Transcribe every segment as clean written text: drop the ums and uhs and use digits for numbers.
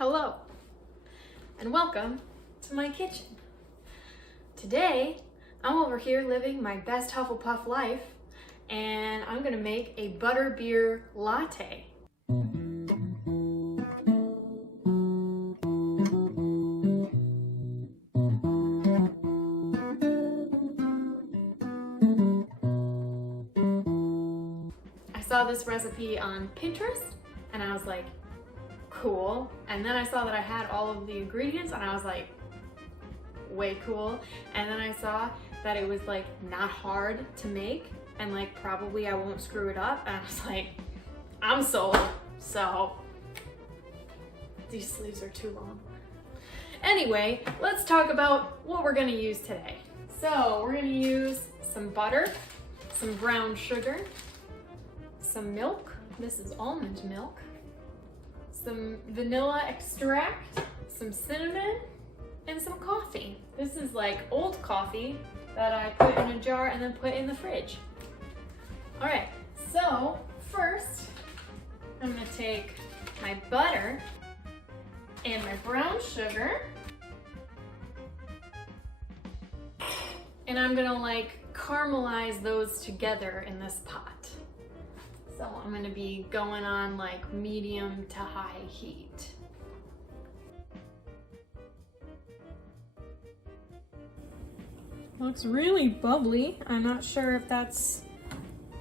Hello, and welcome to my kitchen. Today, I'm over here living my best Hufflepuff life, and I'm gonna make a Butterbeer latte. I saw this recipe on Pinterest, and I was like, cool. And then I saw that I had all of the ingredients and I was like, way cool. And then I saw that it was like not hard to make and like probably I won't screw it up, and I was like, I'm sold. So these sleeves are too long. Anyway, let's talk about what we're gonna use today. So we're gonna use some butter, some brown sugar, some milk. This is almond milk. Some vanilla extract, some cinnamon, and some coffee. This is like old coffee that I put in a jar and then put in the fridge. All right, so first I'm gonna take my butter and my brown sugar, and I'm gonna like caramelize those together in this pot. So I'm gonna be going on like medium to high heat. Looks really bubbly. I'm not sure if that's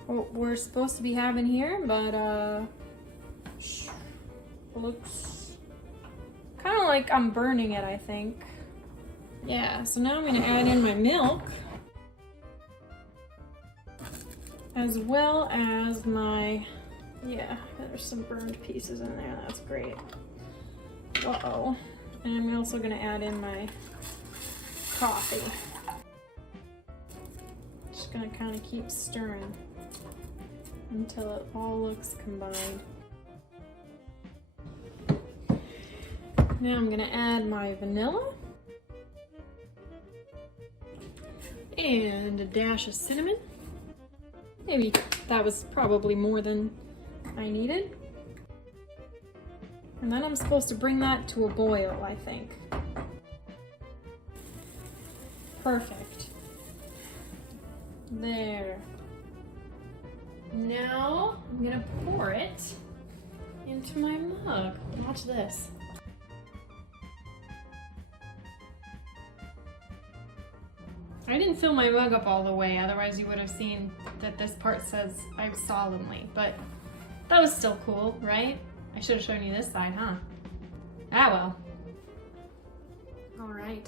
what we're supposed to be having here, but looks kind of like I'm burning it, I think. Yeah, so now I'm gonna add in my milk, as well as my, yeah, there's some burned pieces in there, that's great. Uh-oh. And I'm also gonna add in my coffee. Just gonna kind of keep stirring until it all looks combined. Now I'm gonna add my vanilla and a dash of cinnamon. Maybe that was probably more than I needed. And then I'm supposed to bring that to a boil, I think. Perfect. There. Now I'm gonna pour it into my mug. Watch this. I didn't fill my mug up all the way, otherwise you would have seen that this part says "I solemnly," but that was still cool, right? I should have shown you this side, huh? Ah well. All right,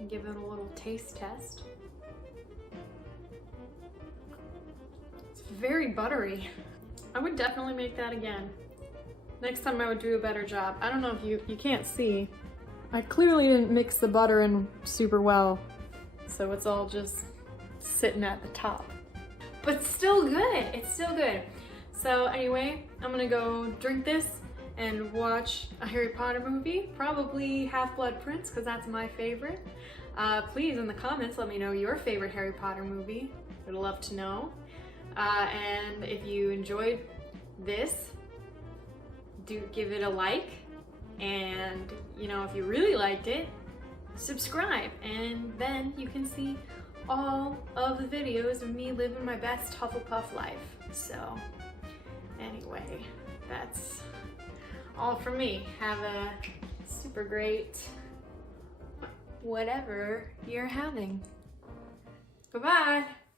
I'll give it a little taste test. It's very buttery. I would definitely make that again. Next time I would do a better job. I don't know if you can't see. I clearly didn't mix the butter in super well, so it's all just sitting at the top. But still good, it's still good. So anyway, I'm gonna go drink this and watch a Harry Potter movie, probably Half-Blood Prince, because that's my favorite. Please, in the comments, let me know your favorite Harry Potter movie. I'd love to know. And if you enjoyed this, do give it a like. And you know, if you really liked it, subscribe, and then you can see all of the videos of me living my best Hufflepuff life. So anyway, that's all from me. Have a super great whatever you're having. Bye-bye.